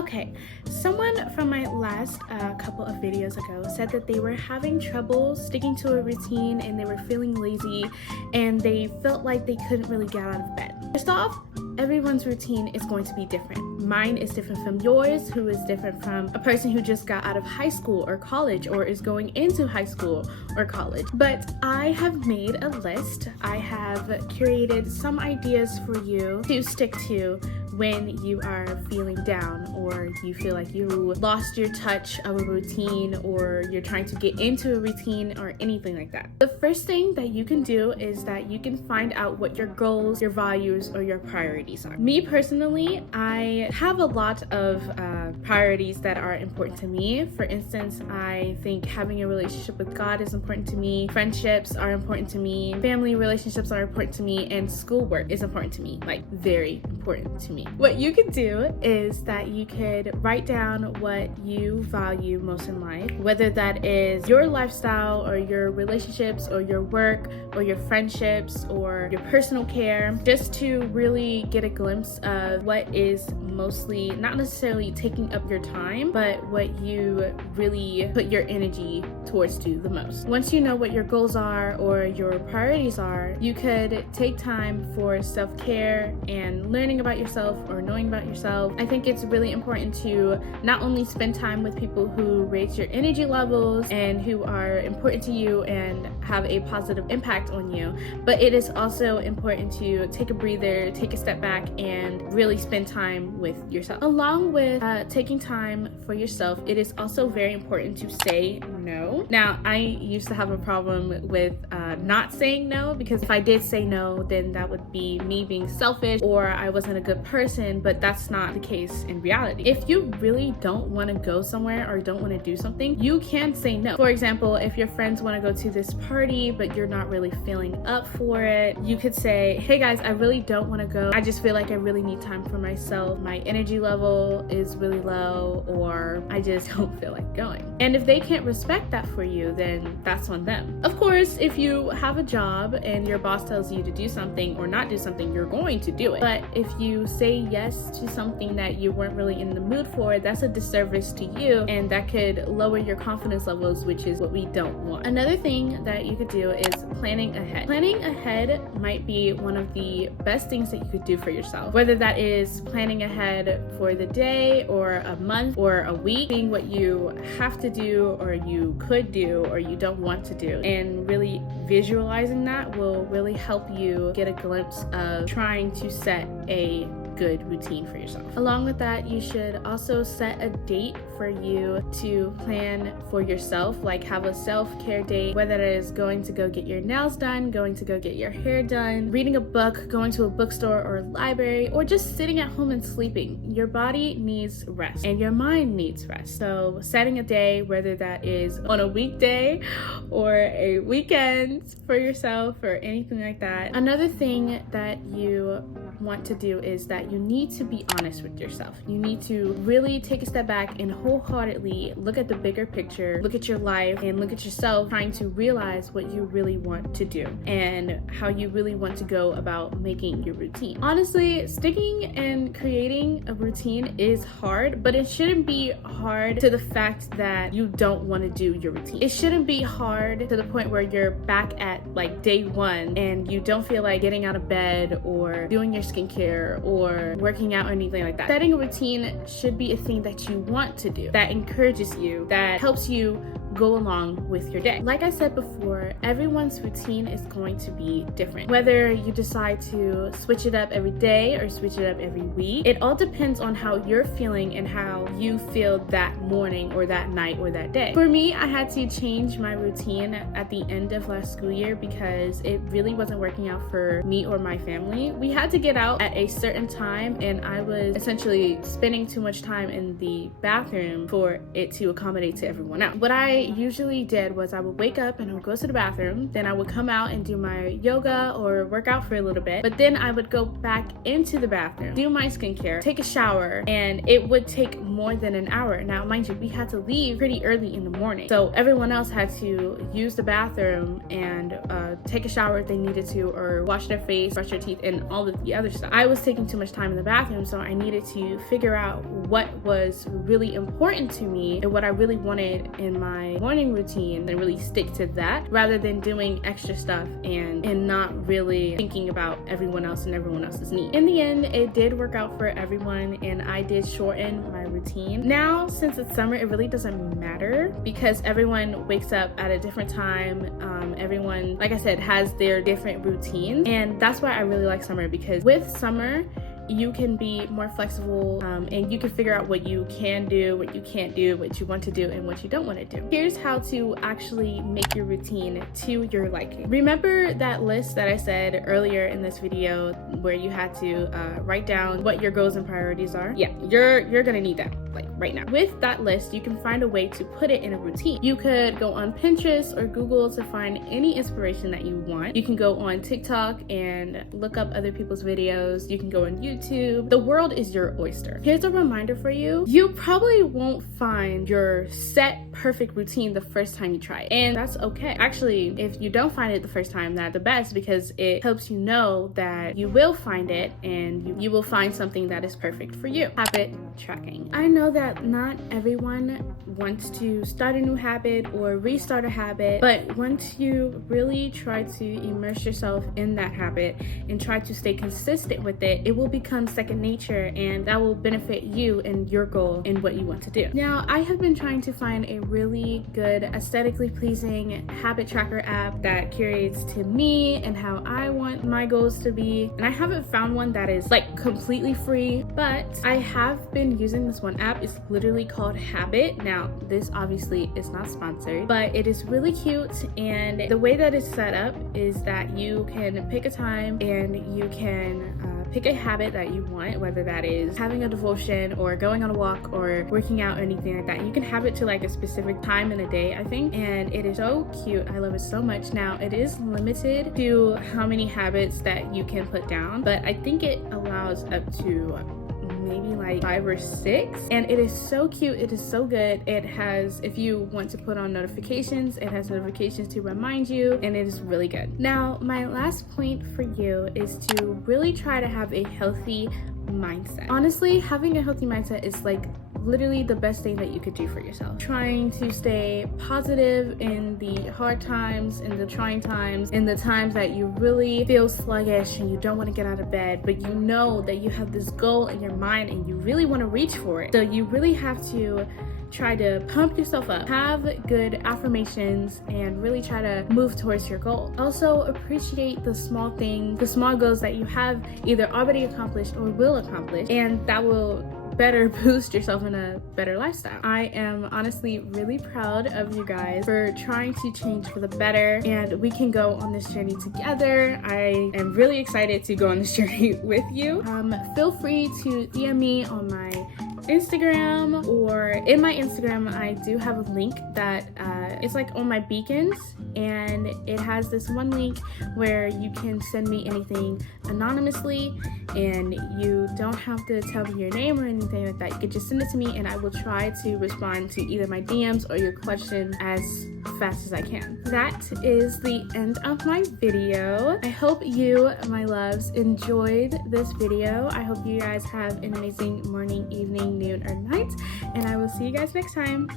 Okay, someone from my last couple of videos ago said that they were having trouble sticking to a routine and they were feeling lazy and they felt like they couldn't really get out of bed. First off, everyone's routine is going to be different. Mine is different from yours, who is different from a person who just got out of high school or college or is going into high school or college. But I have made a list. I have curated some ideas for you to stick to when you are feeling down or you feel like you lost your touch of a routine or you're trying to get into a routine or anything like that. The first thing that you can do is that you can find out what your goals, your values, or your priorities are. Me personally, I have a lot of priorities that are important to me. For instance, I think having a relationship with God is important to me, friendships are important to me, family relationships are important to me, and schoolwork is important to me, like very important to me. What you could do is that you could write down what you value most in life, whether that is your lifestyle or your relationships or your work or your friendships or your personal care, just to really get a glimpse of what is mostly not necessarily taking up your time, but what you really put your energy towards do the most. Once you know what your goals are or your priorities are, you could take time for self-care and learning about yourself or knowing about yourself. I think it's really important to not only spend time with people who raise your energy levels and who are important to you and have a positive impact on you, but it is also important to take a breather, take a step back, and really spend time with yourself. Along with taking time for yourself, it is also very important to say no. Now, I used to have a problem with not saying no, because if I did say no, then that would be me being selfish or I wasn't a good person, but that's not the case in reality. If you really don't want to go somewhere or don't want to do something, you can say no. For example, if your friends want to go to this party, but you're not really feeling up for it, you could say, hey guys, I really don't want to go. I just feel like I really need time for myself. My energy level is really low, or I just don't feel like going. And if they can't respect that for you, then that's on them. Of course, if you have a job and your boss tells you to do something or not do something, you're going to do it. But if you say yes to something that you weren't really in the mood for, that's a disservice to you, and that could lower your confidence levels, which is what we don't want. Another thing that you could do is planning ahead. Planning ahead might be one of the best things that you could do for yourself, whether that is planning ahead for the day or a month or a week, seeing what you have to do or you could do or you don't want to do, and really visualizing that will really help you get a glimpse of trying to set a good routine for yourself. Along with that, you should also set a date for you to plan for yourself, like have a self-care date, whether it is going to go get your nails done, going to go get your hair done, reading a book, going to a bookstore or a library, or just sitting at home and sleeping. Your body needs rest and your mind needs rest. So setting a day, whether that is on a weekday or a weekend for yourself or anything like that. Another thing that you want to do is that you need to be honest with yourself. You need to really take a step back and wholeheartedly look at the bigger picture, look at your life, and look at yourself, trying to realize what you really want to do and how you really want to go about making your routine. Honestly, sticking and creating a routine is hard, but it shouldn't be hard to the fact that you don't want to do your routine. It shouldn't be hard to the point where you're back at like day one and you don't feel like getting out of bed or doing your skincare or working out or anything like that. Setting a routine should be a thing that you want to do, that encourages you, that helps you go along with your day. Like I said before, everyone's routine is going to be different. Whether you decide to switch it up every day or switch it up every week, it all depends on how you're feeling and how you feel that morning or that night or that day. For me, I had to change my routine at the end of last school year because it really wasn't working out for me or my family. We had to get out at a certain time and I was essentially spending too much time in the bathroom for it to accommodate to everyone else. What I usually did was I would wake up and I would go to the bathroom, then I would come out and do my yoga or work out for a little bit, but then I would go back into the bathroom, do my skincare, take a shower, and it would take more than an hour. Now, mind you, we had to leave pretty early in the morning, so everyone else had to use the bathroom and take a shower if they needed to, or wash their face, brush their teeth, and all of the other stuff. I was taking too much time in the bathroom, so I needed to figure out what was really important to me and what I really wanted in my morning routine and really stick to that, rather than doing extra stuff and not really thinking about everyone else and everyone else's needs. In the end, it did work out for everyone, and I did shorten my routine. Now, since it's summer, it really doesn't matter because everyone wakes up at a different time. Everyone, like I said, has their different routines, and that's why I really like summer, because with summer you can be more flexible, and you can figure out what you can do, what you can't do, what you want to do, and what you don't want to do. Here's how to actually make your routine to your liking. Remember that list that I said earlier in this video where you had to write down what your goals and priorities are? Yeah, you're gonna need that like right now. With that list, you can find a way to put it in a routine. You could go on Pinterest or Google to find any inspiration that you want. You can go on TikTok and look up other people's videos. You can go on YouTube. The world is your oyster. Here's a reminder for you. You probably won't find your set perfect routine the first time you try it, and that's okay. Actually, if you don't find it the first time, that's the best, because it helps you know that you will find it and you will find something that is perfect for you. Habit tracking. I know that not everyone wants to start a new habit or restart a habit, but once you really try to immerse yourself in that habit and try to stay consistent with it, it will become second nature, and that will benefit you and your goal and what you want to do. Now, I have been trying to find a really good, aesthetically pleasing habit tracker app that curates to me and how I want my goals to be, and I haven't found one that is like completely free, but I have been using this one app. It's literally called Habit. Now, this obviously is not sponsored, but it is really cute, and the way that it's set up is that you can pick a time and you can pick a habit that you want, whether that is having a devotion or going on a walk or working out or anything like that. You can have it to like a specific time in a day, I think, and it is so cute. I love it so much. Now, it is limited to how many habits that you can put down, but I think it allows up to maybe like 5 or 6, and it is so cute. It is so good. It has, if you want to put on notifications, it has notifications to remind you, and it is really good. Now, my last point for you is to really try to have a healthy mindset. Honestly, having a healthy mindset is like literally the best thing that you could do for yourself. Trying to stay positive in the hard times, in the trying times, in the times that you really feel sluggish and you don't want to get out of bed, but you know that you have this goal in your mind and you really want to reach for it. So you really have to try to pump yourself up, have good affirmations, and really try to move towards your goal. Also, appreciate the small things, the small goals that you have either already accomplished or will accomplish, and that will better boost yourself in a better lifestyle. I am honestly really proud of you guys for trying to change for the better, and we can go on this journey together. I am really excited to go on this journey with you. Feel free to DM me on my Instagram, or in my Instagram I do have a link that it's like on my beacons, and it has this one link where you can send me anything anonymously, and you don't have to tell me your name or anything like that. You can just send it to me and I will try to respond to either my DMs or your question as fast as I can. That is the end of my video. I hope you, my loves, enjoyed this video. I hope you guys have an amazing morning, evening, noon, or night, and I will see you guys next time.